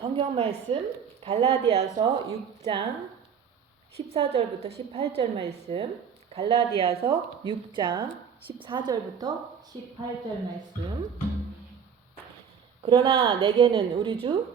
성경 말씀 갈라디아서 6장 14절부터 18절 말씀, 갈라디아서 6장 14절부터 18절 말씀. 그러나 내게는 우리 주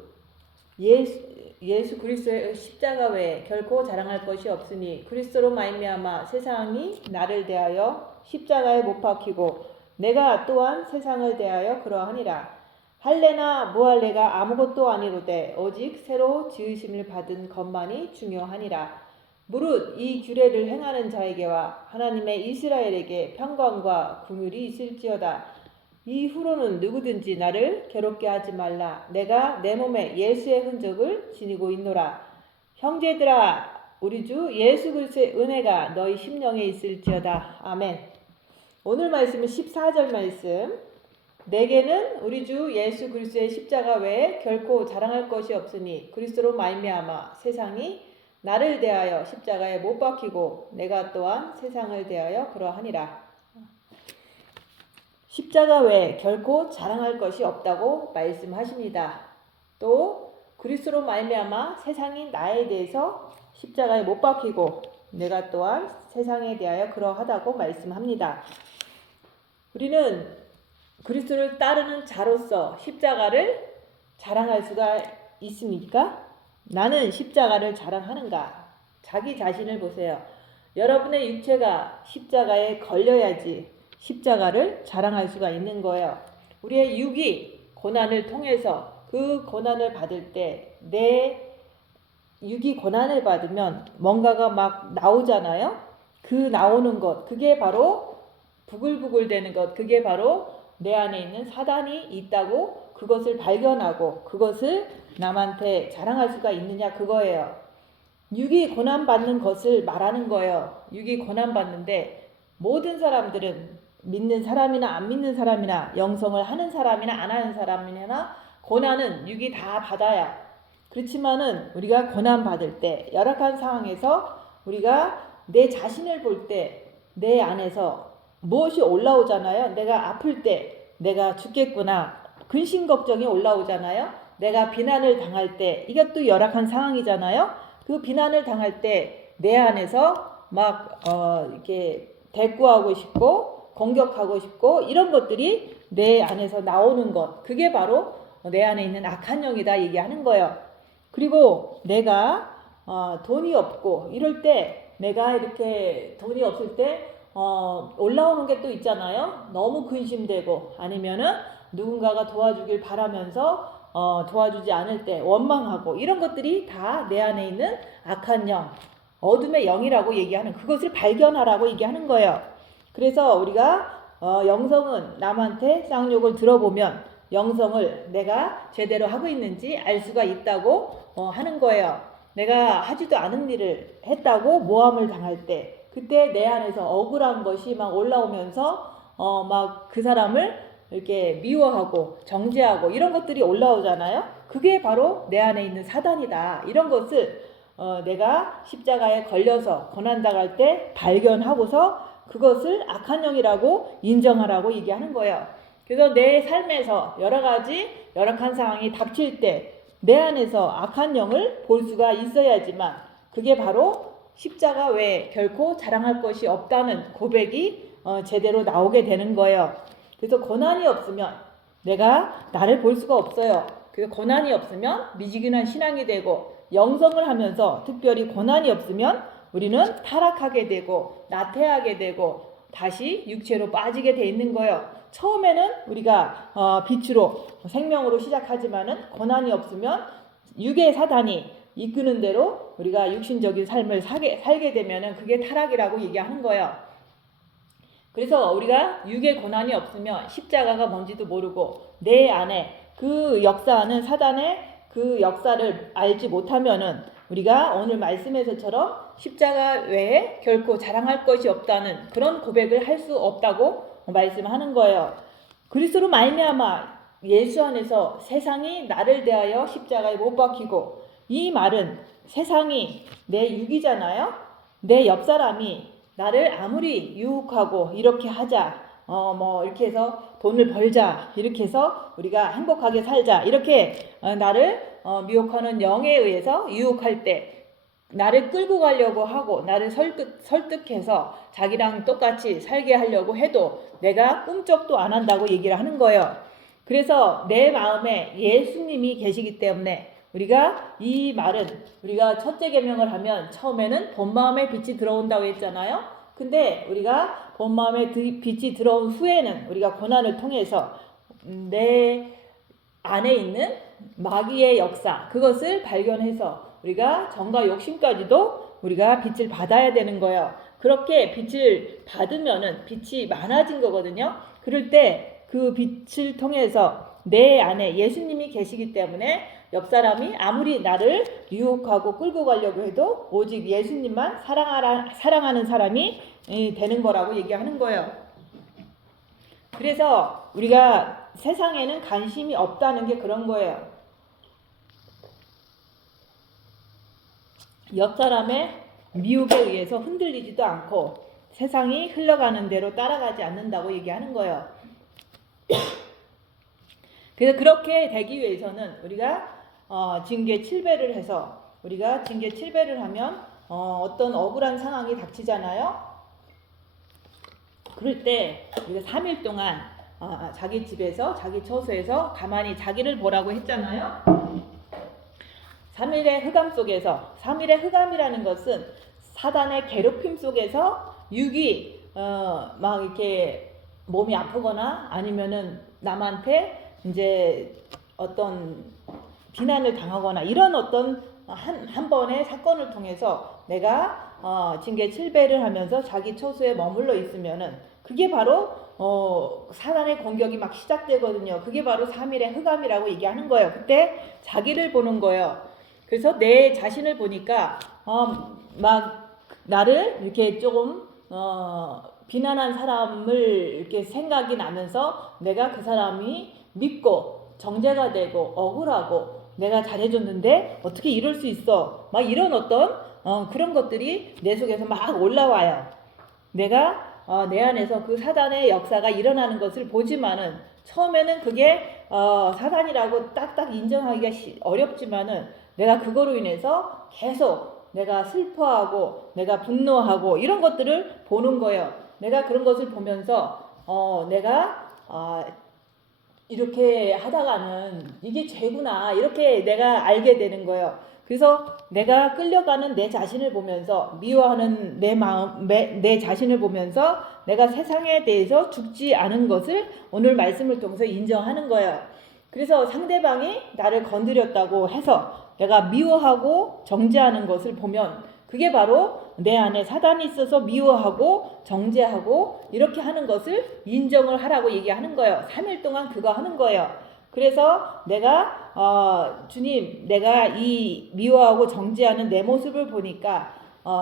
예수 그리스도의 십자가 외에 결코 자랑할 것이 없으니 그리스도로 말미암아 세상이 나를 대하여 십자가에 못 박히고 내가 또한 세상을 대하여 그러하니라. 할례나 무할례가 아무것도 아니로되 오직 새로 지으심을 받은 것만이 중요하니라. 무릇 이 규례를 행하는 자에게와 하나님의 이스라엘에게 평강과 긍휼이 있을지어다. 이후로는 누구든지 나를 괴롭게 하지 말라. 내가 내 몸에 예수의 흔적을 지니고 있노라. 형제들아, 우리 주 예수 그리스도의 은혜가 너희 심령에 있을지어다. 아멘. 오늘 말씀은 14절 말씀. 내게는 우리 주 예수 그리스도의 십자가 외에 결코 자랑할 것이 없으니 그리스도로 말미암아 세상이 나를 대하여 십자가에 못 박히고 내가 또한 세상을 대하여 그러하니라. 십자가 외에 결코 자랑할 것이 없다고 말씀하십니다. 또 그리스도로 말미암아 세상이 나에 대해서 십자가에 못 박히고 내가 또한 세상에 대하여 그러하다고 말씀합니다. 우리는 그리스도를 따르는 자로서 십자가를 자랑할 수가 있습니까? 나는 십자가를 자랑하는가? 자기 자신을 보세요. 여러분의 육체가 십자가에 걸려야지 십자가를 자랑할 수가 있는 거예요. 우리의 육이 고난을 통해서 그 고난을 받을 때 내 육이 고난을 받으면 뭔가가 막 나오잖아요. 그 나오는 것, 그게 바로 부글부글 되는 것, 그게 바로 내 안에 있는 사단이 있다고 그것을 발견하고 그것을 남한테 자랑할 수가 있느냐 그거예요. 육이 고난받는 것을 말하는 거예요. 육이 고난받는데 모든 사람들은 믿는 사람이나 안 믿는 사람이나 영성을 하는 사람이나 안 하는 사람이나 고난은 육이 다 받아야. 그렇지만은 우리가 고난받을 때 열악한 상황에서 우리가 내 자신을 볼 때 내 안에서 무엇이 올라오잖아요. 내가 아플 때 내가 죽겠구나 근심 걱정이 올라오잖아요. 내가 비난을 당할 때 이것도 열악한 상황이잖아요. 그 비난을 당할 때 내 안에서 막 이렇게 대꾸하고 싶고 공격하고 싶고 이런 것들이 내 안에서 나오는 것, 그게 바로 내 안에 있는 악한 영이다 얘기하는 거예요. 그리고 내가 돈이 없고 이럴 때 내가 이렇게 돈이 없을 때 올라오는 게 또 있잖아요. 너무 근심되고 아니면은 누군가가 도와주길 바라면서 도와주지 않을 때 원망하고 이런 것들이 다 내 안에 있는 악한 영, 어둠의 영이라고 얘기하는, 그것을 발견하라고 얘기하는 거예요. 그래서 우리가 영성은 남한테 쌍욕을 들어보면 영성을 내가 제대로 하고 있는지 알 수가 있다고 하는 거예요. 내가 하지도 않은 일을 했다고 모함을 당할 때 그때 내 안에서 억울한 것이 막 올라오면서 막 그 사람을 이렇게 미워하고 정죄하고 이런 것들이 올라오잖아요. 그게 바로 내 안에 있는 사단이다. 이런 것을 내가 십자가에 걸려서 고난당할 때 발견하고서 그것을 악한 영이라고 인정하라고 얘기하는 거예요. 그래서 내 삶에서 여러 가지 열악한 상황이 닥칠 때 내 안에서 악한 영을 볼 수가 있어야지만 그게 바로 십자가 외에 결코 자랑할 것이 없다는 고백이 제대로 나오게 되는 거예요. 그래서 고난이 없으면 내가 나를 볼 수가 없어요. 그래서 고난이 없으면 미지근한 신앙이 되고 영성을 하면서 특별히 고난이 없으면 우리는 타락하게 되고 나태하게 되고 다시 육체로 빠지게 돼 있는 거예요. 처음에는 우리가 빛으로 생명으로 시작하지만은 고난이 없으면 육의 사단이 이끄는 대로 우리가 육신적인 삶을 살게 되면은 그게 타락이라고 얘기하는 거예요. 그래서 우리가 육의 고난이 없으면 십자가가 뭔지도 모르고 내 안에 그 역사하는 사단의 그 역사를 알지 못하면은 우리가 오늘 말씀에서처럼 십자가 외에 결코 자랑할 것이 없다는 그런 고백을 할 수 없다고 말씀하는 거예요. 그리스도로 말미암아 예수 안에서 세상이 나를 대하여 십자가에 못 박히고, 이 말은 세상이 내 육이잖아요. 내 옆사람이 나를 아무리 유혹하고 이렇게 하자, 뭐 이렇게 해서 돈을 벌자, 이렇게 해서 우리가 행복하게 살자, 이렇게 나를 미혹하는 영에 의해서 유혹할 때 나를 끌고 가려고 하고 나를 설득해서 자기랑 똑같이 살게 하려고 해도 내가 꿈쩍도 안 한다고 얘기를 하는 거예요. 그래서 내 마음에 예수님이 계시기 때문에 우리가 이 말은, 우리가 첫째 계명을 하면 처음에는 본 마음에 빛이 들어온다고 했잖아요. 근데 우리가 본 마음에 빛이 들어온 후에는 우리가 고난을 통해서 내 안에 있는 마귀의 역사, 그것을 발견해서 우리가 정과 욕심까지도 우리가 빛을 받아야 되는 거예요. 그렇게 빛을 받으면은 빛이 많아진 거거든요. 그럴 때 그 빛을 통해서 내 안에 예수님이 계시기 때문에 옆 사람이 아무리 나를 유혹하고 끌고 가려고 해도 오직 예수님만 사랑하는 사람이 되는 거라고 얘기하는 거예요. 그래서 우리가 세상에는 관심이 없다는 게 그런 거예요. 옆 사람의 미혹에 의해서 흔들리지도 않고 세상이 흘러가는 대로 따라가지 않는다고 얘기하는 거예요. 그래서 그렇게 되기 위해서는 우리가 징계 7배를 해서, 우리가 징계 7배를 하면 어떤 억울한 상황이 닥치잖아요. 그럴 때 우리가 3일 동안 자기 집에서, 자기 처소에서 가만히 자기를 보라고 했잖아요. 3일의 흑암 속에서, 3일의 흑암이라는 것은 사단의 괴롭힘 속에서 육이 막 이렇게 몸이 아프거나 아니면은 남한테 이제 어떤 비난을 당하거나 이런 어떤 한 번의 사건을 통해서 내가 징계 7배를 하면서 자기 처소에 머물러 있으면은 그게 바로 사단의 공격이 막 시작되거든요. 그게 바로 3일의 흑암이라고 얘기하는 거예요. 그때 자기를 보는 거예요. 그래서 내 자신을 보니까 막 나를 이렇게 조금 비난한 사람을 이렇게 생각이 나면서 내가 그 사람이 믿고 정죄가 되고 억울하고 내가 잘해줬는데 어떻게 이럴 수 있어, 막 이런 어떤 그런 것들이 내 속에서 막 올라와요. 내가 내 안에서 그 사단의 역사가 일어나는 것을 보지만은 처음에는 그게 사단이라고 딱딱 인정하기가 어렵지만은 내가 그거로 인해서 계속 내가 슬퍼하고 내가 분노하고 이런 것들을 보는 거예요. 내가 그런 것을 보면서 내가 이렇게 하다가는 이게 죄구나, 이렇게 내가 알게 되는 거예요. 그래서 내가 끌려가는 내 자신을 보면서, 미워하는 내 마음, 내 자신을 보면서 내가 세상에 대해서 죽지 않은 것을 오늘 말씀을 통해서 인정하는 거예요. 그래서 상대방이 나를 건드렸다고 해서 내가 미워하고 정죄하는 것을 보면 그게 바로 내 안에 사단이 있어서 미워하고 정죄하고 이렇게 하는 것을 인정을 하라고 얘기하는 거예요. 3일 동안 그거 하는 거예요. 그래서 내가 주님, 내가 이 미워하고 정죄하는 내 모습을 보니까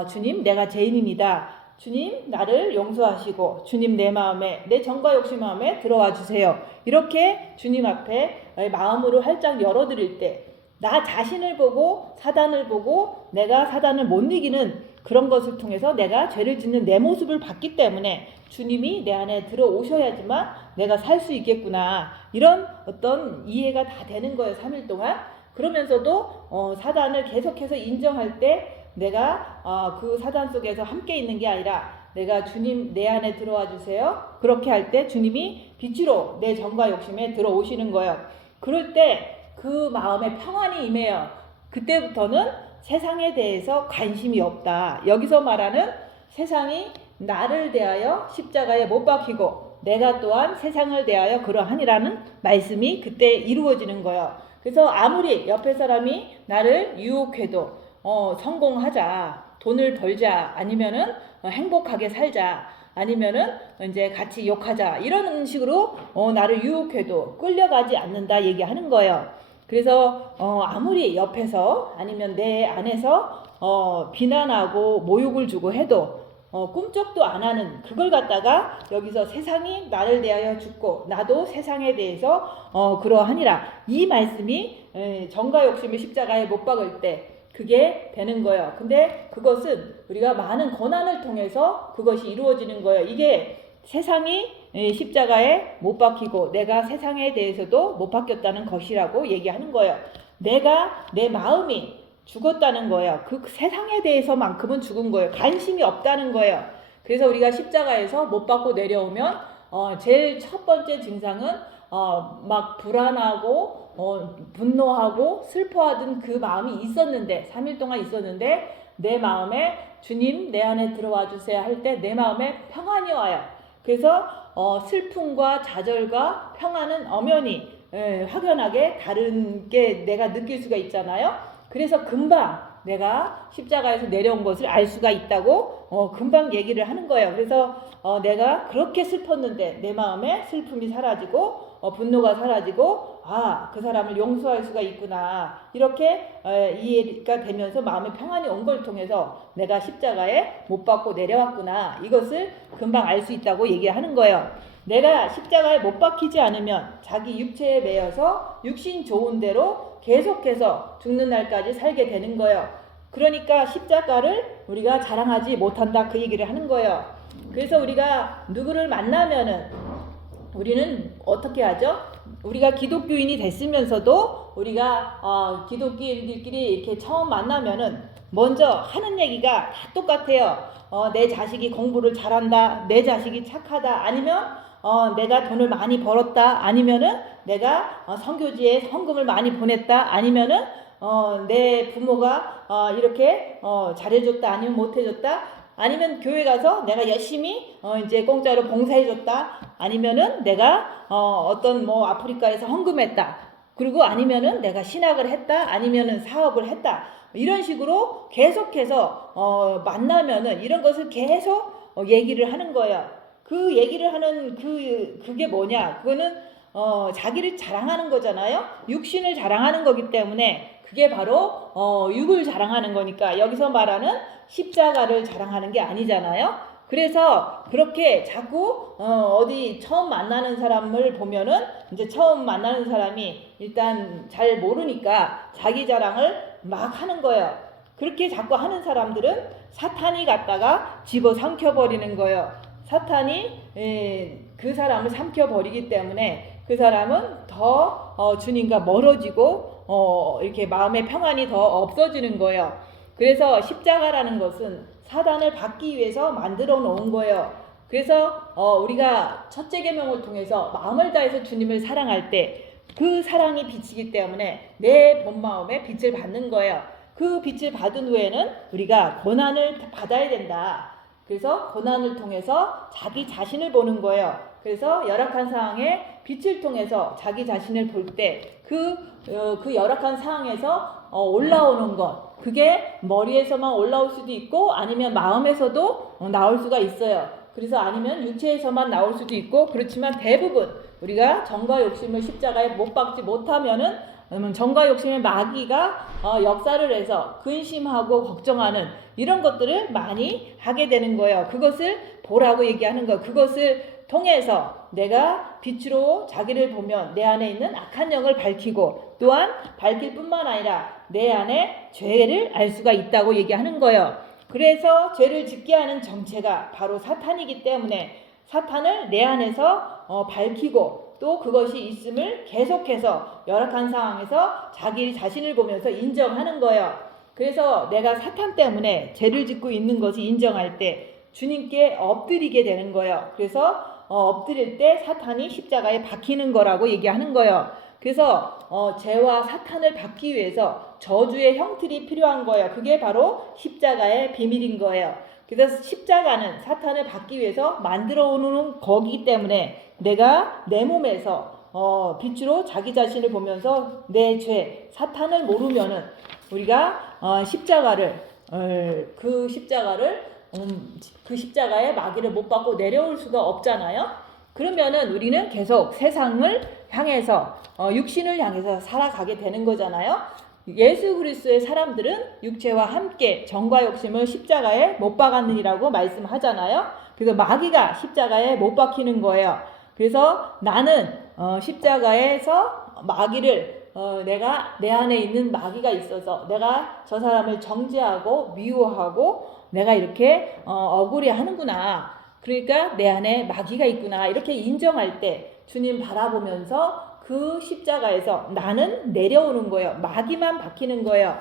주님, 내가 죄인입니다. 주님, 나를 용서하시고 주님, 내 마음에, 내 정과 욕심 마음에 들어와 주세요. 이렇게 주님 앞에 마음으로 활짝 열어드릴 때 나 자신을 보고 사단을 보고 내가 사단을 못 이기는 그런 것을 통해서 내가 죄를 짓는 내 모습을 봤기 때문에 주님이 내 안에 들어오셔야지만 내가 살 수 있겠구나, 이런 어떤 이해가 다 되는 거예요. 3일 동안. 그러면서도 사단을 계속해서 인정할 때 내가 그 사단 속에서 함께 있는 게 아니라 내가 주님 내 안에 들어와 주세요. 그렇게 할 때 주님이 빛으로 내 정과 욕심에 들어오시는 거예요. 그럴 때 그 마음에 평안이 임해요. 그때부터는 세상에 대해서 관심이 없다. 여기서 말하는 세상이 나를 대하여 십자가에 못 박히고 내가 또한 세상을 대하여 그러하니라는 말씀이 그때 이루어지는 거예요. 그래서 아무리 옆에 사람이 나를 유혹해도 성공하자, 돈을 벌자, 아니면은 행복하게 살자, 아니면은 이제 같이 욕하자, 이런 식으로 나를 유혹해도 끌려가지 않는다 얘기하는 거예요. 그래서 아무리 옆에서 아니면 내 안에서 비난하고 모욕을 주고 해도 꿈쩍도 안 하는 그걸 갖다가 여기서 세상이 나를 대하여 죽고 나도 세상에 대해서 그러하니라, 이 말씀이 정과 욕심의 십자가에 못 박을 때 그게 되는 거예요. 근데 그것은 우리가 많은 고난을 통해서 그것이 이루어지는 거예요. 이게 세상이 십자가에 못 박히고 내가 세상에 대해서도 못 박혔다는 것이라고 얘기하는 거예요. 내 마음이 죽었다는 거예요. 그 세상에 대해서만큼은 죽은 거예요. 관심이 없다는 거예요. 그래서 우리가 십자가에서 못 박고 내려오면 제일 첫 번째 증상은 막 불안하고 분노하고 슬퍼하던 그 마음이 있었는데 3일 동안 있었는데 내 마음에 주님 내 안에 들어와 주세요 할 때 내 마음에 평안이 와요. 그래서 슬픔과 좌절과 평안은 엄연히 확연하게 다른 게 내가 느낄 수가 있잖아요. 그래서 금방 내가 십자가에서 내려온 것을 알 수가 있다고 금방 얘기를 하는 거예요. 그래서 내가 그렇게 슬펐는데 내 마음에 슬픔이 사라지고 분노가 사라지고 그 사람을 용서할 수가 있구나 이렇게 이해가 되면서 마음의 평안이 온 걸 통해서 내가 십자가에 못 박고 내려왔구나 이것을 금방 알 수 있다고 얘기하는 거예요. 내가 십자가에 못 박히지 않으면 자기 육체에 매여서 육신 좋은 대로 계속해서 죽는 날까지 살게 되는 거예요. 그러니까 십자가를 우리가 자랑하지 못한다 그 얘기를 하는 거예요. 그래서 우리가 누구를 만나면은 우리는 어떻게 하죠? 우리가 기독교인이 됐으면서도 우리가 기독교인들끼리 이렇게 처음 만나면은 먼저 하는 얘기가 다 똑같아요. 내 자식이 공부를 잘한다, 내 자식이 착하다, 아니면 내가 돈을 많이 벌었다, 아니면은 내가 선교지에 헌금을 많이 보냈다, 아니면은 내 부모가 이렇게 잘해줬다, 아니면 못해줬다, 아니면 교회 가서 내가 열심히 이제 공짜로 봉사해줬다, 아니면은 내가 어떤 뭐 아프리카에서 헌금했다, 그리고 아니면은 내가 신학을 했다, 아니면은 사업을 했다, 이런 식으로 계속해서 만나면은 이런 것을 계속 얘기를 하는 거예요. 그 얘기를 하는 그게 뭐냐? 그거는 자기를 자랑하는 거잖아요. 육신을 자랑하는 거기 때문에 그게 바로 육을 자랑하는 거니까 여기서 말하는 십자가를 자랑하는 게 아니잖아요. 그래서 그렇게 자꾸 어디 처음 만나는 사람을 보면은 이제 처음 만나는 사람이 일단 잘 모르니까 자기 자랑을 막 하는 거예요. 그렇게 자꾸 하는 사람들은 사탄이 갖다가 집어 삼켜버리는 거예요. 사탄이 그 사람을 삼켜버리기 때문에 그 사람은 더 주님과 멀어지고 이렇게 마음의 평안이 더 없어지는 거예요. 그래서 십자가라는 것은 사단을 받기 위해서 만들어 놓은 거예요. 그래서 우리가 첫째 계명을 통해서 마음을 다해서 주님을 사랑할 때 그 사랑이 빛이기 때문에 내 본 마음에 빛을 받는 거예요. 그 빛을 받은 후에는 우리가 고난을 받아야 된다. 그래서 고난을 통해서 자기 자신을 보는 거예요. 그래서 열악한 상황에 빛을 통해서 자기 자신을 볼 때 그 열악한 상황에서 올라오는 것, 그게 머리에서만 올라올 수도 있고 아니면 마음에서도 나올 수가 있어요. 그래서 아니면 육체에서만 나올 수도 있고, 그렇지만 대부분 우리가 정과 욕심을 십자가에 못 박지 못하면은 정과 욕심의 마귀가 역사를 해서 근심하고 걱정하는 이런 것들을 많이 하게 되는 거예요. 그것을 보라고 얘기하는 거예요. 그것을 통해서 내가 빛으로 자기를 보면 내 안에 있는 악한 영을 밝히고, 또한 밝힐 뿐만 아니라 내 안에 죄를 알 수가 있다고 얘기하는 거예요. 그래서 죄를 짓게 하는 정체가 바로 사탄이기 때문에 사탄을 내 안에서 밝히고, 또 그것이 있음을 계속해서 열악한 상황에서 자기 자신을 보면서 인정하는 거예요. 그래서 내가 사탄 때문에 죄를 짓고 있는 것을 인정할 때 주님께 엎드리게 되는 거예요. 그래서 엎드릴 때 사탄이 십자가에 박히는 거라고 얘기하는 거예요. 그래서 죄와 사탄을 받기 위해서 저주의 형틀이 필요한 거예요. 그게 바로 십자가의 비밀인 거예요. 그래서 십자가는 사탄을 받기 위해서 만들어 오는 거기 때문에 내가 내 몸에서 빛으로 자기 자신을 보면서 내 죄, 사탄을 모르면은 우리가 그 십자가에 마귀를 못 받고 내려올 수가 없잖아요. 그러면은 우리는 계속 세상을 향해서 육신을 향해서 살아가게 되는 거잖아요. 예수 그리스도의 사람들은 육체와 함께 정과 욕심을 십자가에 못 박았느니라고 말씀하잖아요. 그래서 마귀가 십자가에 못 박히는 거예요. 그래서 나는 십자가에서 마귀를 내가 내 안에 있는 마귀가 있어서 내가 저 사람을 정죄하고 미워하고 내가 이렇게 억울해 하는구나. 그러니까 내 안에 마귀가 있구나 이렇게 인정할 때 주님 바라보면서 그 십자가에서 나는 내려오는 거예요. 마귀만 박히는 거예요.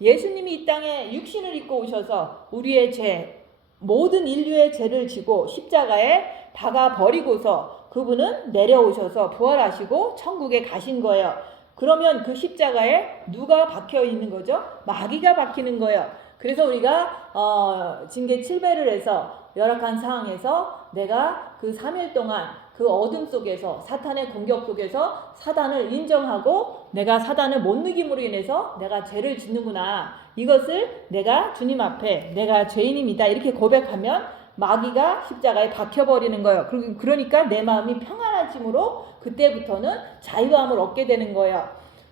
예수님이 이 땅에 육신을 입고 오셔서 우리의 죄, 모든 인류의 죄를 지고 십자가에 박아 버리고서 그분은 내려오셔서 부활하시고 천국에 가신 거예요. 그러면 그 십자가에 누가 박혀 있는 거죠? 마귀가 박히는 거예요. 그래서 우리가 징계 7배를 해서 열악한 상황에서 내가 그 3일 동안 그 어둠 속에서 사탄의 공격 속에서 사단을 인정하고 내가 사단을 못 이김으로 인해서 내가 죄를 짓는구나. 이것을 내가 주님 앞에 내가 죄인입니다. 이렇게 고백하면 마귀가 십자가에 박혀버리는 거예요. 그러니까 내 마음이 평안해짐으로 그때부터는 자유함을 얻게 되는 거예요.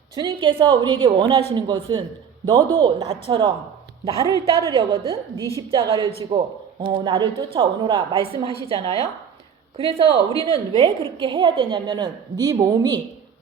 주님께서 우리에게 원하시는 것은 너도 나처럼 나를 따르려거든 네 십자가를 지고 나를 쫓아오너라 말씀하시잖아요. 그래서 우리는 왜 그렇게 해야 되냐면은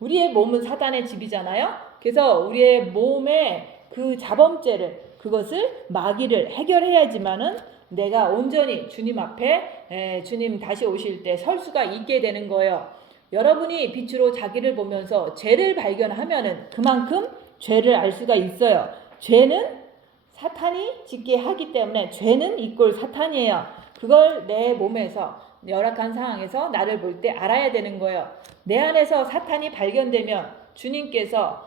우리의 몸은 사단의 집이잖아요. 그래서 우리의 몸의 그 자범죄를 그것을 마귀를 해결해야지만은 내가 온전히 주님 앞에 주님 다시 오실 때 설 수가 있게 되는 거예요. 여러분이 빛으로 자기를 보면서 죄를 발견하면은 그만큼 죄를 알 수가 있어요. 죄는 사탄이 짓게 하기 때문에 죄는 이꼴 사탄이에요. 그걸 내 몸에서 열악한 상황에서 나를 볼 때 알아야 되는 거예요. 내 안에서 사탄이 발견되면 주님께서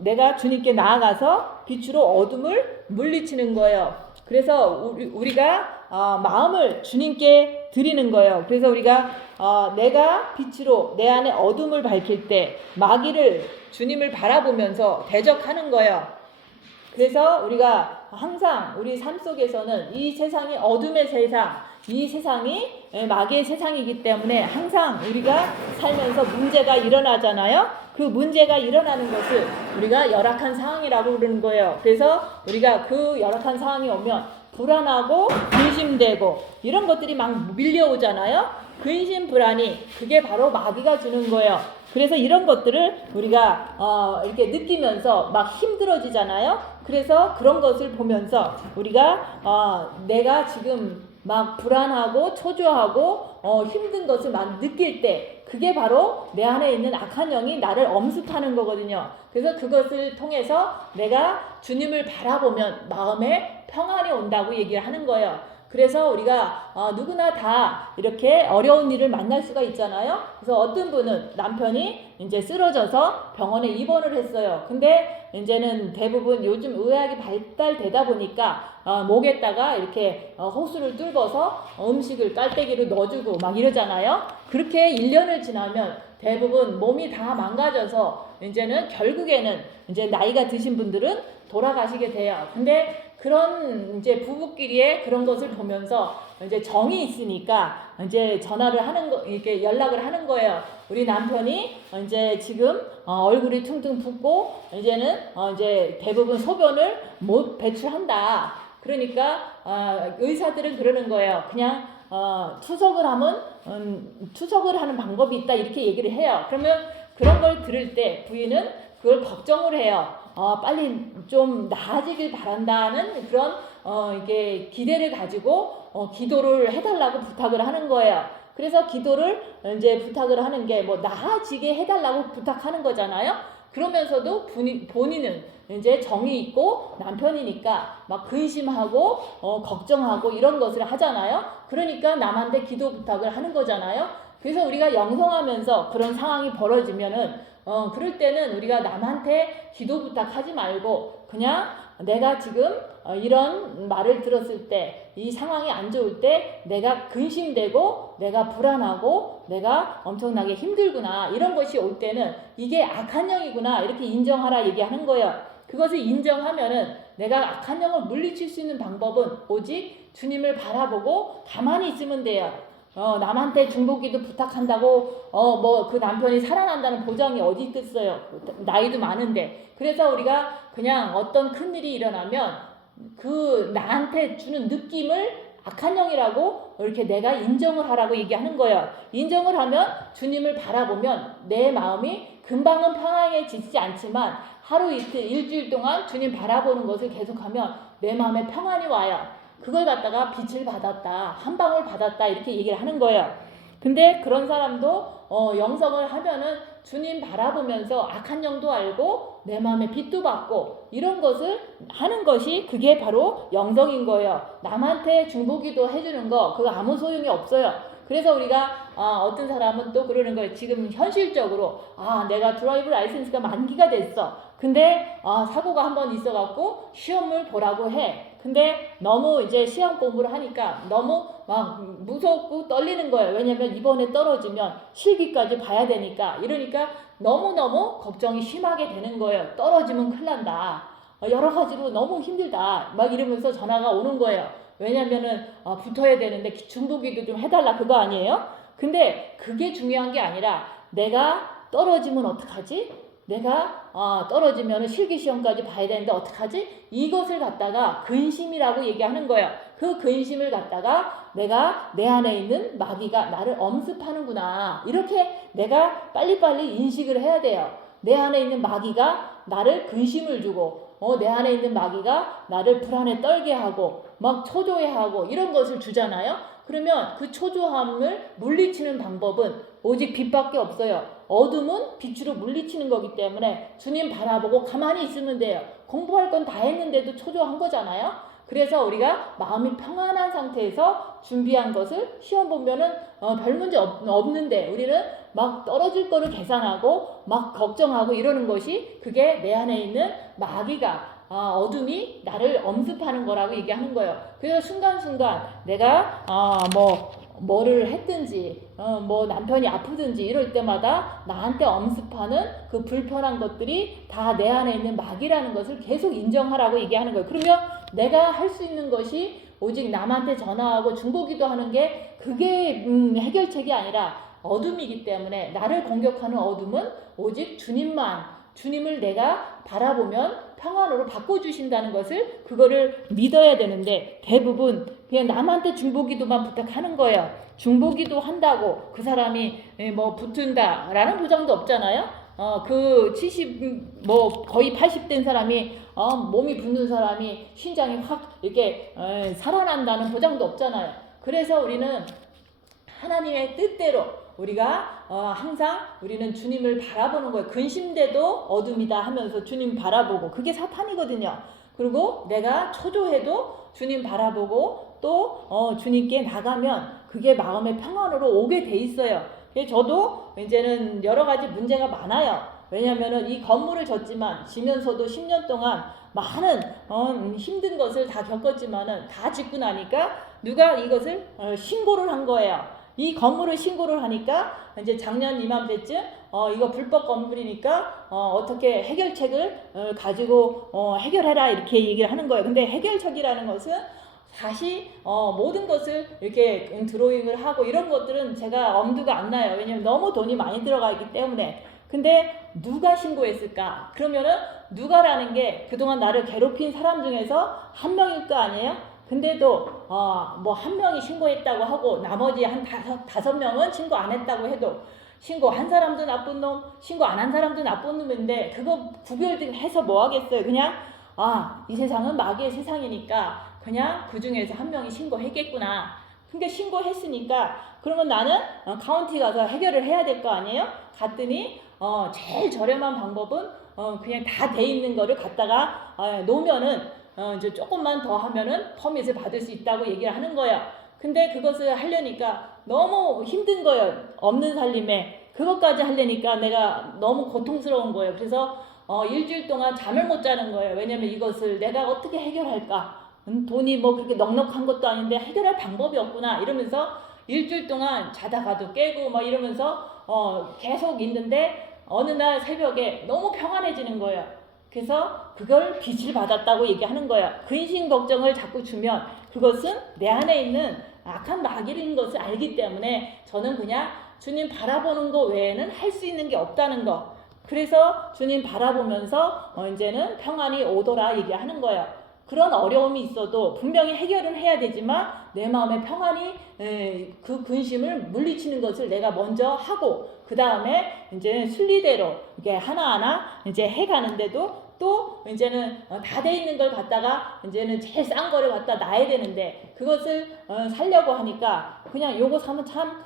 내가 주님께 나아가서 빛으로 어둠을 물리치는 거예요. 그래서 우리가 마음을 주님께 드리는 거예요. 그래서 우리가 내가 빛으로 내 안에 어둠을 밝힐 때 마귀를 주님을 바라보면서 대적하는 거예요. 그래서 우리가 항상 우리 삶 속에서는 이 세상이 어둠의 세상, 이 세상이 마귀의 세상이기 때문에 항상 우리가 살면서 문제가 일어나잖아요. 그 문제가 일어나는 것을 우리가 열악한 상황이라고 부르는 거예요. 그래서 우리가 그 열악한 상황이 오면 불안하고 근심되고 이런 것들이 막 밀려오잖아요. 근심 불안이 그게 바로 마귀가 주는 거예요. 그래서 이런 것들을 우리가 이렇게 느끼면서 막 힘들어지잖아요. 그래서 그런 것을 보면서 우리가 내가 지금 막 불안하고 초조하고 힘든 것을 막 느낄 때 그게 바로 내 안에 있는 악한 영이 나를 엄습하는 거거든요. 그래서 그것을 통해서 내가 주님을 바라보면 마음에 평안이 온다고 얘기를 하는 거예요. 그래서 우리가 누구나 다 이렇게 어려운 일을 만날 수가 있잖아요. 그래서 어떤 분은 남편이 이제 쓰러져서 병원에 입원을 했어요. 근데 이제는 대부분 요즘 의학이 발달되다 보니까 목에다가 이렇게 호수를 뚫어서 음식을 깔때기로 넣어주고 막 이러잖아요. 그렇게 1년을 지나면 대부분 몸이 다 망가져서 이제는 결국에는 이제 나이가 드신 분들은 돌아가시게 돼요. 근데 그런 이제 부부끼리의 그런 것을 보면서 이제 정이 있으니까 이제 전화를 하는 거, 이렇게 연락을 하는 거예요. 우리 남편이 이제 지금 얼굴이 퉁퉁 붓고 이제는 이제 대부분 소변을 못 배출한다. 그러니까 의사들은 그러는 거예요. 그냥 투석을 하면 투석을 하는 방법이 있다 이렇게 얘기를 해요. 그러면 그런 걸 들을 때 부인은 그걸 걱정을 해요. 빨리 좀 나아지길 바란다는 그런 이게 기대를 가지고 기도를 해달라고 부탁을 하는 거예요. 그래서 기도를 이제 부탁을 하는 게 뭐 나아지게 해달라고 부탁하는 거잖아요. 그러면서도 본인은 이제 정이 있고 남편이니까 막 근심하고 걱정하고 이런 것을 하잖아요. 그러니까 남한테 기도 부탁을 하는 거잖아요. 그래서 우리가 영성하면서 그런 상황이 벌어지면은 그럴 때는 우리가 남한테 기도 부탁하지 말고 그냥 내가 지금 이런 말을 들었을 때 이 상황이 안 좋을 때 내가 근심되고 내가 불안하고 내가 엄청나게 힘들구나 이런 것이 올 때는 이게 악한 영이구나 이렇게 인정하라 얘기하는 거예요. 그것을 인정하면은 내가 악한 영을 물리칠 수 있는 방법은 오직 주님을 바라보고 가만히 있으면 돼요. 남한테 중보기도 부탁한다고 뭐 그 남편이 살아난다는 보장이 어디 있겠어요. 나이도 많은데. 그래서 우리가 그냥 어떤 큰일이 일어나면 그 나한테 주는 느낌을 악한 영이라고 이렇게 내가 인정을 하라고 얘기하는 거예요. 인정을 하면 주님을 바라보면 내 마음이 금방은 평안해지지 않지만 하루 이틀 일주일 동안 주님 바라보는 것을 계속하면 내 마음에 평안이 와요. 그걸 갖다가 빛을 받았다, 한 방울 받았다 이렇게 얘기를 하는 거예요. 근데 그런 사람도 영성을 하면은 주님 바라보면서 악한 영도 알고 내 마음에 빛도 받고 이런 것을 하는 것이 그게 바로 영성인 거예요. 남한테 중보기도 해주는 거 그거 아무 소용이 없어요. 그래서 우리가 어떤 사람은 또 그러는 거예요. 지금 현실적으로 내가 드라이브 라이센스가 만기가 됐어. 근데 사고가 한번 있어갖고 시험을 보라고 해. 근데 너무 이제 시험 공부를 하니까 너무 막 무섭고 떨리는 거예요. 왜냐면 이번에 떨어지면 실기까지 봐야 되니까. 이러니까 너무너무 걱정이 심하게 되는 거예요. 떨어지면 큰일 난다. 여러 가지로 너무 힘들다. 막 이러면서 전화가 오는 거예요. 왜냐면은 붙어야 되는데 중보기도 좀 해달라 그거 아니에요? 근데 그게 중요한 게 아니라 내가 떨어지면 어떡하지? 내가 떨어지면 실기시험까지 봐야 되는데 어떡하지? 이것을 갖다가 근심이라고 얘기하는 거예요. 그 근심을 갖다가 내가 내 안에 있는 마귀가 나를 엄습하는구나. 이렇게 내가 빨리빨리 인식을 해야 돼요. 내 안에 있는 마귀가 나를 근심을 주고 내 안에 있는 마귀가 나를 불안에 떨게 하고 막 초조해하고 이런 것을 주잖아요. 그러면 그 초조함을 물리치는 방법은 오직 빛밖에 없어요. 어둠은 빛으로 물리치는 거기 때문에 주님 바라보고 가만히 있으면 돼요. 공부할 건 다 했는데도 초조한 거잖아요. 그래서 우리가 마음이 평안한 상태에서 준비한 것을 시험 보면은 별 문제 없는데 우리는 막 떨어질 거를 계산하고 막 걱정하고 이러는 것이 그게 내 안에 있는 마귀가 어둠이 나를 엄습하는 거라고 얘기하는 거예요. 그래서 순간순간 내가 뭐를 했든지 뭐 남편이 아프든지 이럴 때마다 나한테 엄습하는 그 불편한 것들이 다 내 안에 있는 마귀라는 것을 계속 인정하라고 얘기하는 거예요. 그러면 내가 할 수 있는 것이 오직 남한테 전화하고 중보기도 하는 게 그게 해결책이 아니라 어둠이기 때문에 나를 공격하는 어둠은 오직 주님을 내가 바라보면 평안으로 바꿔주신다는 것을 그거를 믿어야 되는데 대부분 그냥 남한테 중보기도만 부탁하는 거예요. 중보기도 한다고 그 사람이 뭐 붙은다라는 보장도 없잖아요. 그 70 거의 80 된 사람이 몸이 붓는 사람이 신장이 확 이렇게 살아난다는 보장도 없잖아요. 그래서 우리는 하나님의 뜻대로 우리가 항상 우리는 주님을 바라보는 거예요. 근심돼도 어둠이다 하면서 주님 바라보고 그게 사탄이거든요. 그리고 내가 초조해도 주님 바라보고 또 주님께 나가면 그게 마음의 평안으로 오게 돼 있어요. 그래서 저도 이제는 여러 가지 문제가 많아요. 왜냐면은 이 건물을 지면서도 10년 동안 많은 힘든 것을 다 겪었지만은 다 짓고 나니까 누가 이것을 신고를 한 거예요. 이 건물을 신고를 하니까 이제 작년 이맘때쯤 이거 불법 건물이니까 어떻게 해결책을 가지고 해결해라 이렇게 얘기를 하는 거예요. 근데 해결책이라는 것은 다시 모든 것을 이렇게 드로잉을 하고 이런 것들은 제가 엄두가 안 나요. 왜냐면 너무 돈이 많이 들어가 있기 때문에. 근데 누가 신고했을까? 그러면은 누가라는 게 그동안 나를 괴롭힌 사람 중에서 한 명일 거 아니에요? 근데도 뭐 한 명이 신고했다고 하고 나머지 한 다섯 명은 신고 안 했다고 해도 신고한 사람도 나쁜 놈, 신고 안 한 사람도 나쁜 놈인데 그거 구별해서 뭐 하겠어요? 그냥 이 세상은 마귀의 세상이니까 그냥 그 중에서 한 명이 신고했겠구나. 그러니까 신고했으니까 그러면 나는 카운티 가서 해결을 해야 될 거 아니에요? 갔더니 제일 저렴한 방법은 그냥 다 돼 있는 거를 갖다가 놓으면은 이제 조금만 더 하면은 퍼밋을 받을 수 있다고 얘기를 하는 거예요. 근데 그것을 하려니까 너무 힘든 거예요. 없는 살림에 그것까지 하려니까 내가 너무 고통스러운 거예요. 그래서 일주일 동안 잠을 못 자는 거예요. 왜냐면 이것을 내가 어떻게 해결할까? 돈이 뭐 그렇게 넉넉한 것도 아닌데 해결할 방법이 없구나 이러면서 일주일 동안 자다가도 깨고 막 이러면서 계속 있는데 어느 날 새벽에 너무 평안해지는 거예요. 그래서 그걸 빛을 받았다고 얘기하는 거예요. 근심 걱정을 자꾸 주면 그것은 내 안에 있는 악한 마귀인 것을 알기 때문에 저는 그냥 주님 바라보는 거 외에는 할 수 있는 게 없다는 거. 그래서 주님 바라보면서 이제는 평안이 오더라 얘기하는 거예요. 그런 어려움이 있어도 분명히 해결은 해야 되지만 내 마음의 평안이 그 근심을 물리치는 것을 내가 먼저 하고 그 다음에 이제 순리대로 이게 하나하나 이제 해가는데도 또 이제는 다 돼 있는 걸 갖다가 이제는 제일 싼 거를 갖다 놔야 되는데 그것을 살려고 하니까 그냥 요거 사면 참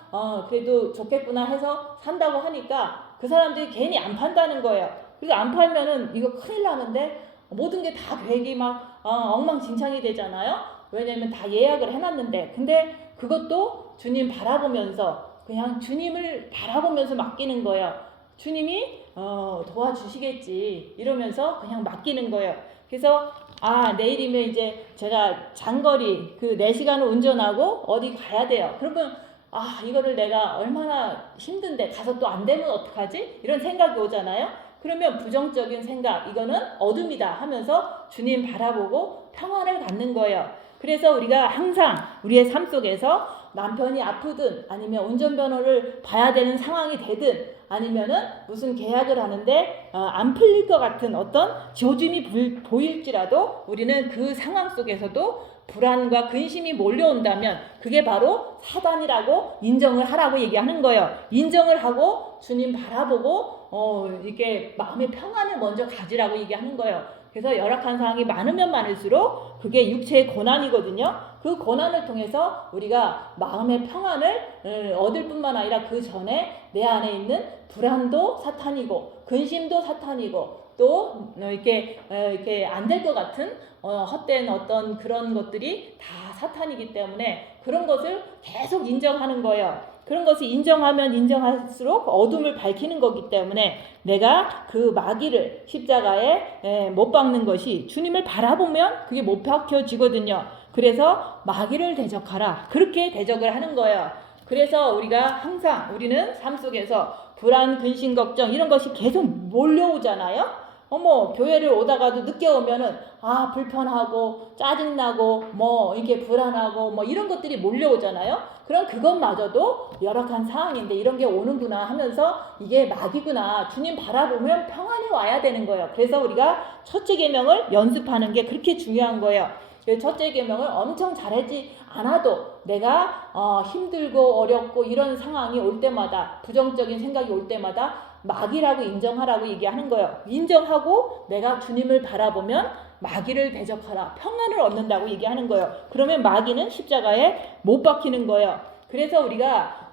그래도 좋겠구나 해서 산다고 하니까 그 사람들이 괜히 안 판다는 거예요. 그래서 안 팔면은 이거 큰일 나는데 모든 게 다 계획이 막 엉망진창이 되잖아요. 왜냐면 다 예약을 해놨는데 근데 그것도 주님 바라보면서 그냥 주님을 바라보면서 맡기는 거예요. 주님이 도와주시겠지 이러면서 그냥 맡기는 거예요. 그래서 내일이면 이제 제가 장거리 그 4시간을 운전하고 어디 가야 돼요. 그러면 이거를 내가 얼마나 힘든데 가서 또 안 되면 어떡하지? 이런 생각이 오잖아요. 그러면 부정적인 생각, 이거는 어둠이다 하면서 주님 바라보고 평안을 갖는 거예요. 그래서 우리가 항상 우리의 삶 속에서 남편이 아프든 아니면 운전면허를 봐야 되는 상황이 되든 아니면은 무슨 계약을 하는데 안 풀릴 것 같은 어떤 조짐이 보일지라도 우리는 그 상황 속에서도 불안과 근심이 몰려온다면 그게 바로 사단이라고 인정을 하라고 얘기하는 거예요. 인정을 하고 주님 바라보고 이렇게 마음의 평안을 먼저 가지라고 얘기하는 거예요. 그래서 열악한 상황이 많으면 많을수록 그게 육체의 고난이거든요. 그 고난을 통해서 우리가 마음의 평안을 얻을 뿐만 아니라 그 전에 내 안에 있는 불안도 사탄이고 근심도 사탄이고 또 이렇게 안 될 것 같은 헛된 어떤 그런 것들이 다 사탄이기 때문에 그런 것을 계속 인정하는 거예요. 그런 것을 인정하면 인정할수록 어둠을 밝히는 거기 때문에 내가 그 마귀를 십자가에 못 박는 것이 주님을 바라보면 그게 못 박혀지거든요. 그래서 마귀를 대적하라. 그렇게 대적을 하는 거예요. 그래서 우리가 항상 우리는 삶 속에서 불안, 근심, 걱정 이런 것이 계속 몰려오잖아요. 교회를 오다가도 늦게 오면은 불편하고 짜증나고 이게 불안하고 이런 것들이 몰려오잖아요. 그럼 그것마저도 열악한 상황인데 이런 게 오는구나 하면서 이게 마귀구나. 주님 바라보면 평안이 와야 되는 거예요. 그래서 우리가 첫째 계명을 연습하는 게 그렇게 중요한 거예요. 첫째 계명을 엄청 잘하지 않아도 내가 힘들고 어렵고 이런 상황이 올 때마다 부정적인 생각이 올 때마다 마귀라고 인정하라고 얘기하는 거예요. 인정하고 내가 주님을 바라보면 마귀를 대적하라. 평안을 얻는다고 얘기하는 거예요. 그러면 마귀는 십자가에 못 박히는 거예요. 그래서 우리가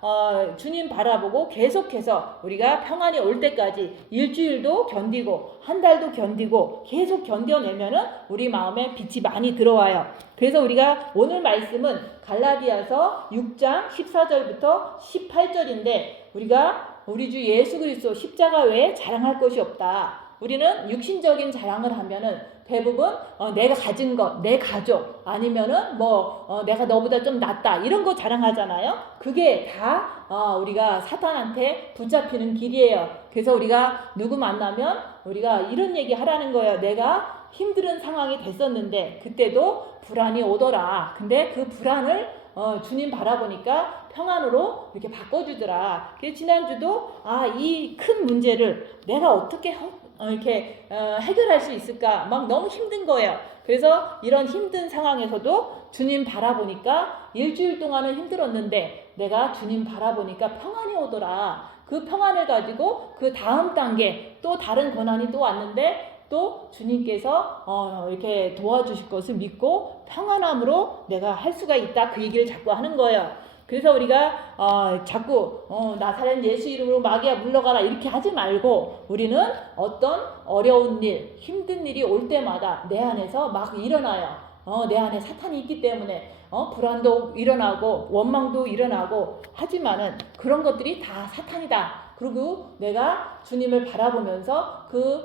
주님 바라보고 계속해서 우리가 평안이 올 때까지 일주일도 견디고 한 달도 견디고 계속 견뎌내면은 우리 마음에 빛이 많이 들어와요. 그래서 우리가 오늘 말씀은 갈라디아서 6장 14절부터 18절인데 우리가 우리 주 예수 그리스도 십자가 외에 자랑할 것이 없다. 우리는 육신적인 자랑을 하면은 대부분 내가 가진 것, 내 가족 아니면은 내가 너보다 좀 낫다 이런 거 자랑하잖아요. 그게 다 우리가 사탄한테 붙잡히는 길이에요. 그래서 우리가 누구 만나면 우리가 이런 얘기 하라는 거예요. 내가 힘든 상황이 됐었는데 그때도 불안이 오더라. 근데 그 불안을 주님 바라보니까 평안으로 이렇게 바꿔주더라. 그래서 지난주도 이 큰 문제를 내가 어떻게 이렇게 해결할 수 있을까 막 너무 힘든 거예요. 그래서 이런 힘든 상황에서도 주님 바라보니까 일주일 동안은 힘들었는데 내가 주님 바라보니까 평안이 오더라. 그 평안을 가지고 그 다음 단계 또 다른 고난이 또 왔는데 또 주님께서 이렇게 도와주실 것을 믿고 평안함으로 내가 할 수가 있다. 그 얘기를 자꾸 하는 거예요. 그래서 우리가 자꾸 나사렛 예수 이름으로 마귀야 물러가라 이렇게 하지 말고 우리는 어떤 어려운 일, 힘든 일이 올 때마다 내 안에서 막 일어나요. 내 안에 사탄이 있기 때문에 불안도 일어나고 원망도 일어나고 하지만은 그런 것들이 다 사탄이다. 그리고 내가 주님을 바라보면서 그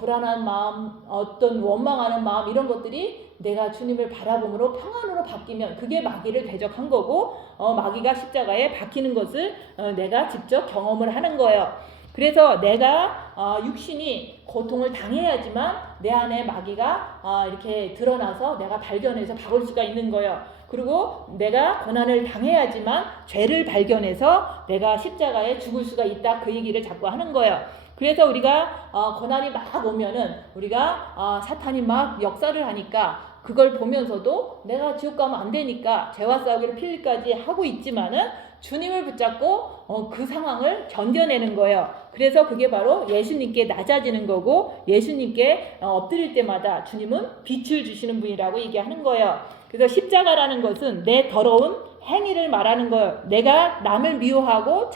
불안한 마음, 어떤 원망하는 마음 이런 것들이 내가 주님을 바라봄으로 평안으로 바뀌면 그게 마귀를 대적한 거고 마귀가 십자가에 박히는 것을 내가 직접 경험을 하는 거예요. 그래서 내가 육신이 고통을 당해야지만 내 안에 마귀가 이렇게 드러나서 내가 발견해서 박을 수가 있는 거예요. 그리고 내가 고난을 당해야지만 죄를 발견해서 내가 십자가에 죽을 수가 있다. 그 얘기를 자꾸 하는 거예요. 그래서 우리가 고난이 막 오면은 우리가 사탄이 막 역사를 하니까 그걸 보면서도 내가 지옥 가면 안 되니까 죄와 싸우기를 필리까지 하고 있지만은 주님을 붙잡고 그 상황을 견뎌내는 거예요. 그래서 그게 바로 예수님께 낮아지는 거고 예수님께 엎드릴 때마다 주님은 빛을 주시는 분이라고 얘기하는 거예요. 그래서 십자가라는 것은 내 더러운 행위를 말하는 거예요. 내가 남을 미워하고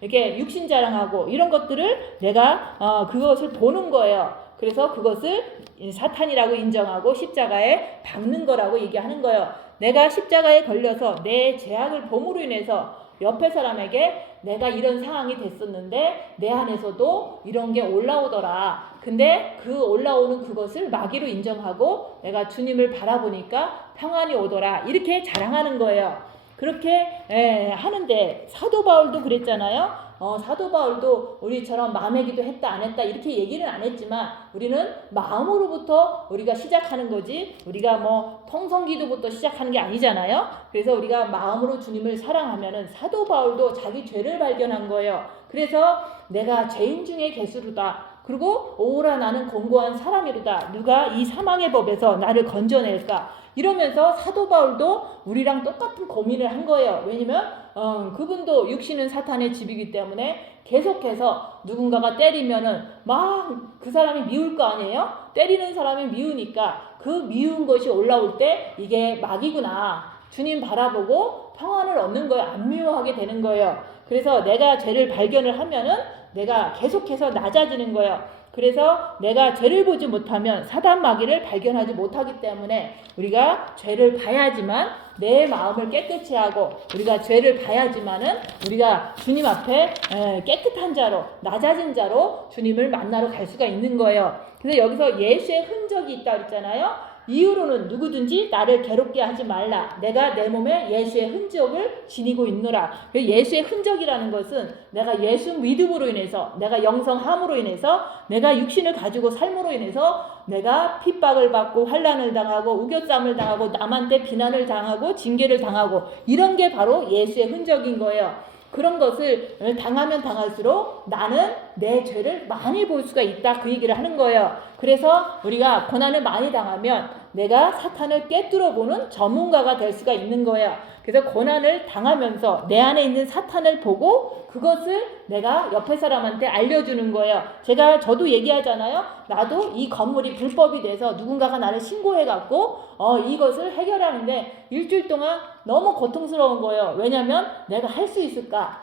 이렇게 육신 자랑하고 이런 것들을 내가 그것을 보는 거예요. 그래서 그것을 사탄이라고 인정하고 십자가에 박는 거라고 얘기하는 거예요. 내가 십자가에 걸려서 내 죄악을 범으로 인해서 옆에 사람에게 내가 이런 상황이 됐었는데 내 안에서도 이런 게 올라오더라. 근데 그 올라오는 그것을 마귀로 인정하고 내가 주님을 바라보니까 평안이 오더라. 이렇게 자랑하는 거예요. 그렇게 하는데 사도 바울도 그랬잖아요. 사도 바울도 우리처럼 마음의 기도 했다 안 했다 이렇게 얘기는 안 했지만 우리는 마음으로부터 우리가 시작하는 거지 우리가 뭐 통성 기도부터 시작하는 게 아니잖아요. 그래서 우리가 마음으로 주님을 사랑하면은 사도 바울도 자기 죄를 발견한 거예요. 그래서 내가 죄인 중에 괴수로다. 그리고 오라 나는 공고한 사람이로다. 누가 이 사망의 법에서 나를 건져낼까? 이러면서 사도 바울도 우리랑 똑같은 고민을 한 거예요. 왜냐면 그분도 육신은 사탄의 집이기 때문에 계속해서 누군가가 때리면은 막 그 사람이 미울 거 아니에요? 때리는 사람이 미우니까 그 미운 것이 올라올 때 이게 마귀구나. 주님 바라보고 평안을 얻는 거예요. 안 미워하게 되는 거예요. 그래서 내가 죄를 발견을 하면은 내가 계속해서 낮아지는 거예요. 그래서 내가 죄를 보지 못하면 사단 마귀를 발견하지 못하기 때문에 우리가 죄를 봐야지만 내 마음을 깨끗이 하고 우리가 죄를 봐야지만은 우리가 주님 앞에 깨끗한 자로 낮아진 자로 주님을 만나러 갈 수가 있는 거예요. 그래서 여기서 예수의 흔적이 있다 그랬잖아요. 이후로는 누구든지 나를 괴롭게 하지 말라. 내가 내 몸에 예수의 흔적을 지니고 있노라. 예수의 흔적이라는 것은 내가 예수 믿음으로 인해서 내가 영성함으로 인해서 내가 육신을 가지고 삶으로 인해서 내가 핍박을 받고 환난을 당하고 우겨쌈을 당하고 남한테 비난을 당하고 징계를 당하고 이런 게 바로 예수의 흔적인 거예요. 그런 것을 당하면 당할수록 나는 내 죄를 많이 볼 수가 있다 그 얘기를 하는 거예요. 그래서 우리가 고난을 많이 당하면 내가 사탄을 깨뚫어 보는 전문가가 될 수가 있는 거예요. 그래서 고난을 당하면서 내 안에 있는 사탄을 보고 그것을 내가 옆에 사람한테 알려주는 거예요. 저도 얘기하잖아요. 나도 이 건물이 불법이 돼서 누군가가 나를 신고해갖고 이것을 해결하는데 일주일 동안 너무 고통스러운 거예요. 왜냐면 내가 할 수 있을까?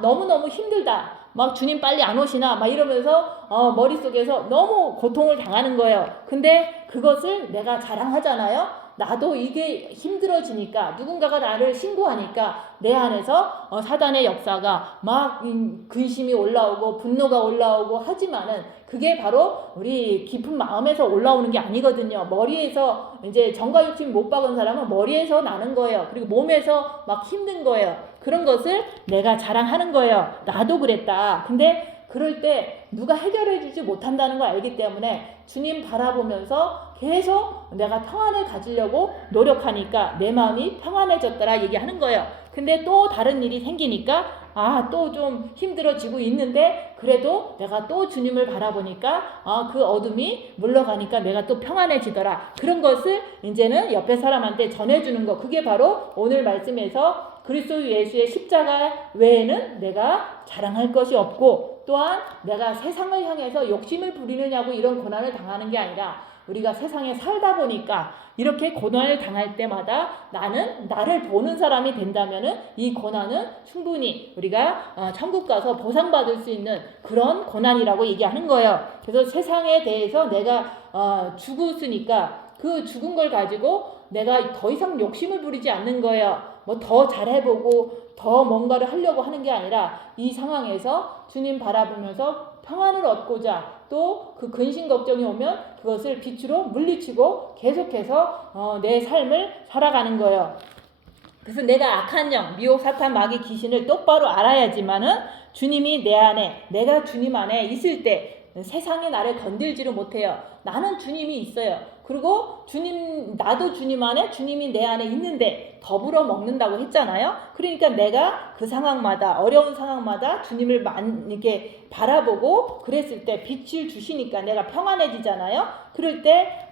너무너무 힘들다. 막 주님 빨리 안 오시나? 막 이러면서 머릿속에서 너무 고통을 당하는 거예요. 근데 그것을 내가 자랑하잖아요. 나도 이게 힘들어지니까 누군가가 나를 신고하니까 내 안에서 사단의 역사가 막 근심이 올라오고 분노가 올라오고 하지만은 그게 바로 우리 깊은 마음에서 올라오는 게 아니거든요. 머리에서 이제 정과 육신 못 박은 사람은 머리에서 나는 거예요. 그리고 몸에서 막 힘든 거예요. 그런 것을 내가 자랑하는 거예요. 나도 그랬다. 근데 그럴 때 누가 해결해 주지 못한다는 걸 알기 때문에 주님 바라보면서 계속 내가 평안을 가지려고 노력하니까 내 마음이 평안해졌더라 얘기하는 거예요. 근데 또 다른 일이 생기니까 또 좀 힘들어지고 있는데 그래도 내가 또 주님을 바라보니까 그 어둠이 물러가니까 내가 또 평안해지더라. 그런 것을 이제는 옆에 사람한테 전해주는 거. 그게 바로 오늘 말씀에서 그리스도 예수의 십자가 외에는 내가 자랑할 것이 없고 또한 내가 세상을 향해서 욕심을 부리느냐고 이런 고난을 당하는 게 아니라 우리가 세상에 살다 보니까 이렇게 고난을 당할 때마다 나는 나를 보는 사람이 된다면은 이 고난은 충분히 우리가 천국 가서 보상받을 수 있는 그런 고난이라고 얘기하는 거예요. 그래서 세상에 대해서 내가 죽었으니까 그 죽은 걸 가지고 내가 더 이상 욕심을 부리지 않는 거예요. 뭐 더 잘해보고 더 뭔가를 하려고 하는 게 아니라 이 상황에서 주님 바라보면서 평안을 얻고자 또 그 근심 걱정이 오면 그것을 빛으로 물리치고 계속해서 내 삶을 살아가는 거예요. 그래서 내가 악한 영, 미혹, 사탄, 마귀, 귀신을 똑바로 알아야지만은 주님이 내 안에, 내가 주님 안에 있을 때 세상이 나를 건들지를 못해요. 나는 주님이 있어요. 그리고 나도 주님 안에, 주님이 내 안에 있는데 더불어 먹는다고 했잖아요. 그러니까 내가 그 상황마다, 어려운 상황마다 주님을 이렇게 바라보고 그랬을 때 빛을 주시니까 내가 평안해지잖아요. 그럴 때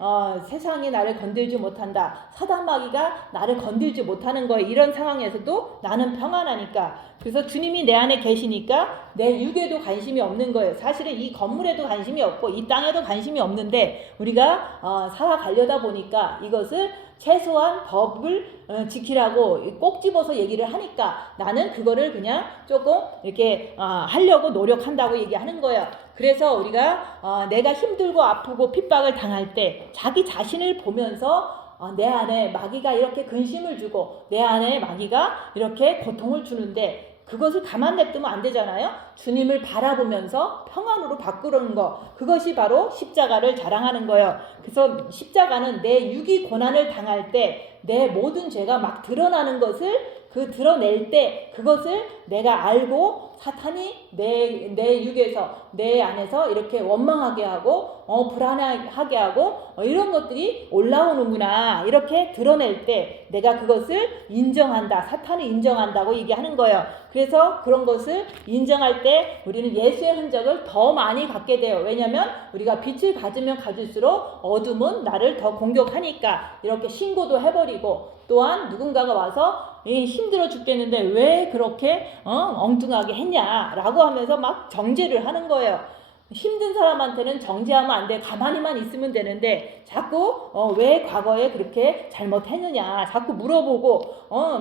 세상이 나를 건들지 못한다. 사단 마귀가 나를 건들지 못하는 거예요. 이런 상황에서도 나는 평안하니까. 그래서 주님이 내 안에 계시니까 내 육에도 관심이 없는 거예요. 사실은 이 건물에도 관심이 없고 이 땅에도 관심이 없는데 우리가 살아가려다 보니까 이것을 최소한 법을 지키라고 꼭 집어서 얘기를 하니까 나는 그거를 그냥 조금 이렇게 하려고 노력한다고 얘기하는 거예요. 그래서 우리가 내가 힘들고 아프고 핍박을 당할 때 자기 자신을 보면서 내 안에 마귀가 이렇게 근심을 주고 내 안에 마귀가 이렇게 고통을 주는데 그것을 가만 냅두면 안 되잖아요. 주님을 바라보면서 평안으로 바꾸는 거, 그것이 바로 십자가를 자랑하는 거예요. 그래서 십자가는 내 육이 고난을 당할 때 내 모든 죄가 막 드러나는 것을 드러낼 때 그것을 내가 알고 사탄이 내 육에서 내 안에서 이렇게 원망하게 하고 불안하게 하고 이런 것들이 올라오는구나 이렇게 드러낼 때 내가 그것을 인정한다. 사탄을 인정한다고 얘기하는 거예요. 그래서 그런 것을 인정할 때 우리는 예수의 흔적을 더 많이 갖게 돼요. 왜냐하면 우리가 빛을 가지면 가질수록 어둠은 나를 더 공격하니까 이렇게 신고도 해버리고 또한 누군가가 와서 힘들어 죽겠는데 왜 그렇게 엉뚱하게 했냐라고 하면서 막 정죄를 하는 거예요. 힘든 사람한테는 정죄하면 안 돼. 가만히만 있으면 되는데 자꾸 왜 과거에 그렇게 잘못했느냐 자꾸 물어보고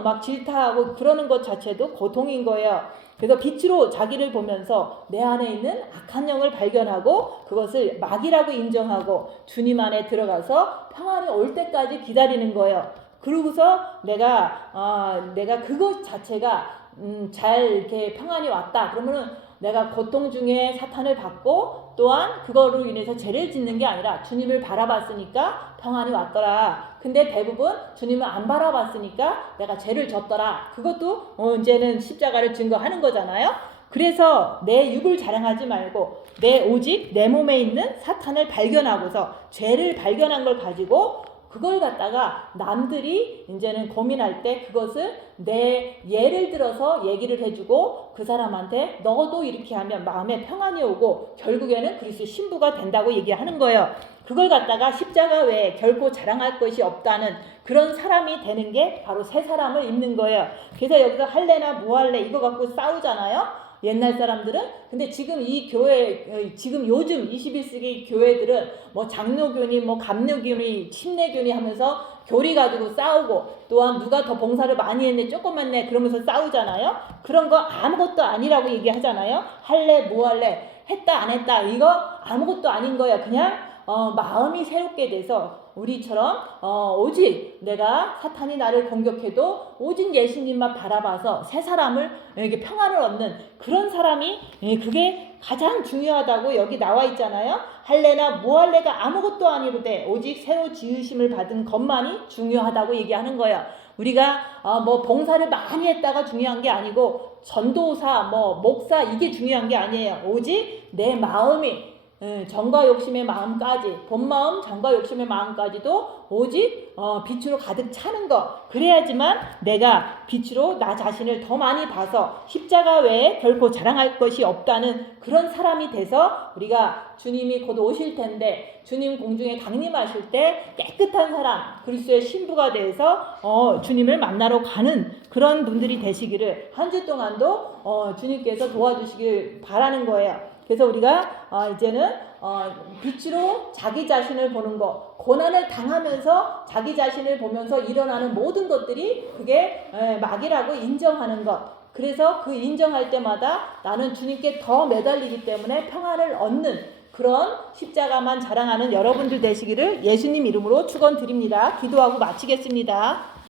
막 질타하고 그러는 것 자체도 고통인 거예요. 그래서 빛으로 자기를 보면서 내 안에 있는 악한 영을 발견하고 그것을 마귀라고 인정하고 주님 안에 들어가서 평안이 올 때까지 기다리는 거예요. 그러고서 내가 그것 자체가 잘 이렇게 평안이 왔다. 그러면은 내가 고통 중에 사탄을 받고 또한 그거로 인해서 죄를 짓는 게 아니라 주님을 바라봤으니까 평안이 왔더라. 근데 대부분 주님을 안 바라봤으니까 내가 죄를 졌더라. 그것도 이제는 십자가를 증거하는 거잖아요. 그래서 내 육을 자랑하지 말고 오직 내 몸에 있는 사탄을 발견하고서 죄를 발견한 걸 가지고 그걸 갖다가 남들이 이제는 고민할 때 그것을 내 예를 들어서 얘기를 해주고 그 사람한테 너도 이렇게 하면 마음에 평안이 오고 결국에는 그리스도 신부가 된다고 얘기하는 거예요. 그걸 갖다가 십자가 외에 결코 자랑할 것이 없다는 그런 사람이 되는 게 바로 새 사람을 입는 거예요. 그래서 여기서 할래나 무할래 이거 갖고 싸우잖아요. 옛날 사람들은. 근데 지금 이 교회 지금 요즘 21세기 교회들은 뭐 장로교니 뭐 감로교니 침례교니 하면서 교리 가지고 싸우고 또한 누가 더 봉사를 많이 했네 조금만 내 그러면서 싸우잖아요. 그런 거 아무것도 아니라고 얘기하잖아요. 할래 무할래 했다 안 했다 이거 아무것도 아닌 거야. 그냥 마음이 새롭게 돼서 우리처럼 오직 내가 사탄이 나를 공격해도 오직 예수님만 바라봐서 새 사람을 이렇게 평안을 얻는 그런 사람이 그게 가장 중요하다고 여기 나와 있잖아요. 할래나 무할래가 아무것도 아니로되 오직 새로 지으심을 받은 것만이 중요하다고 얘기하는 거예요. 우리가 뭐 봉사를 많이 했다가 중요한 게 아니고 전도사 뭐 목사 이게 중요한 게 아니에요. 오직 내 마음이 정과 욕심의 마음까지 본마음 정과 욕심의 마음까지도 오직 빛으로 가득 차는 거 그래야지만 내가 빛으로 나 자신을 더 많이 봐서 십자가 외에 결코 자랑할 것이 없다는 그런 사람이 돼서 우리가 주님이 곧 오실 텐데 주님 공중에 강림하실 때 깨끗한 사람 그리스도의 신부가 돼서 주님을 만나러 가는 그런 분들이 되시기를 한 주 동안도 주님께서 도와주시길 바라는 거예요. 그래서 우리가 이제는 빛으로 자기 자신을 보는 것 고난을 당하면서 자기 자신을 보면서 일어나는 모든 것들이 그게 마귀라고 인정하는 것 그래서 그 인정할 때마다 나는 주님께 더 매달리기 때문에 평안을 얻는 그런 십자가만 자랑하는 여러분들 되시기를 예수님 이름으로 축원드립니다. 기도하고 마치겠습니다.